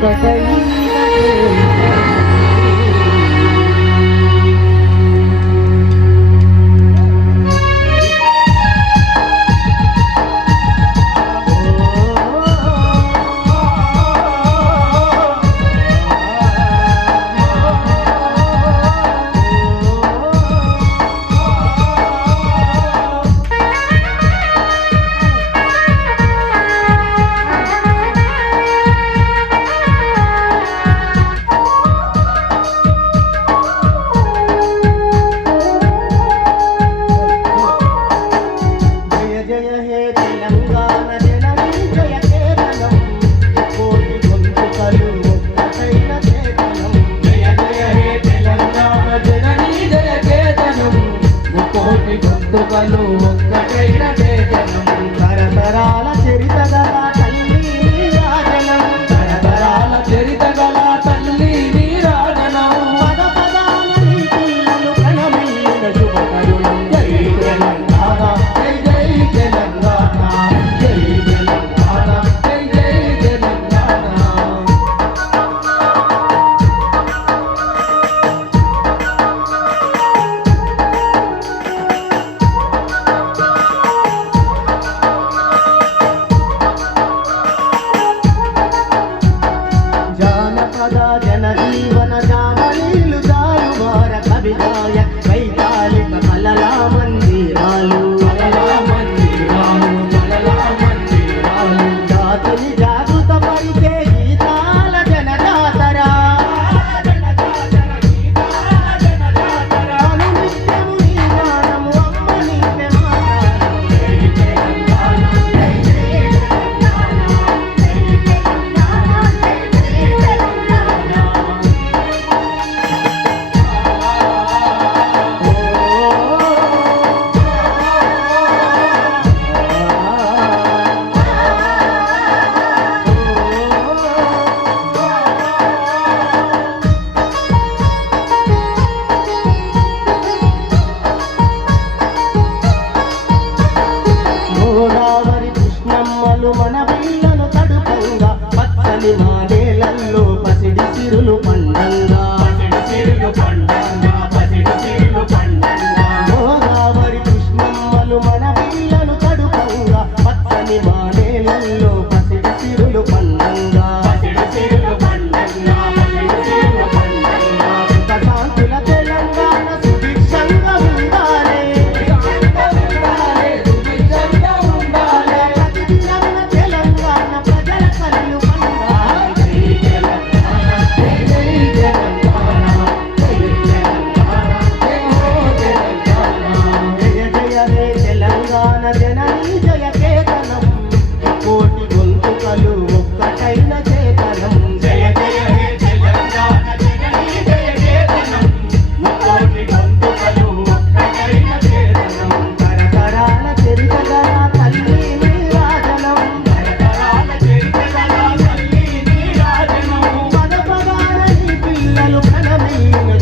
Bye-bye. Mama. la you. కొన పిల్లలు తడుపుగా పచ్చని మానే Thank you.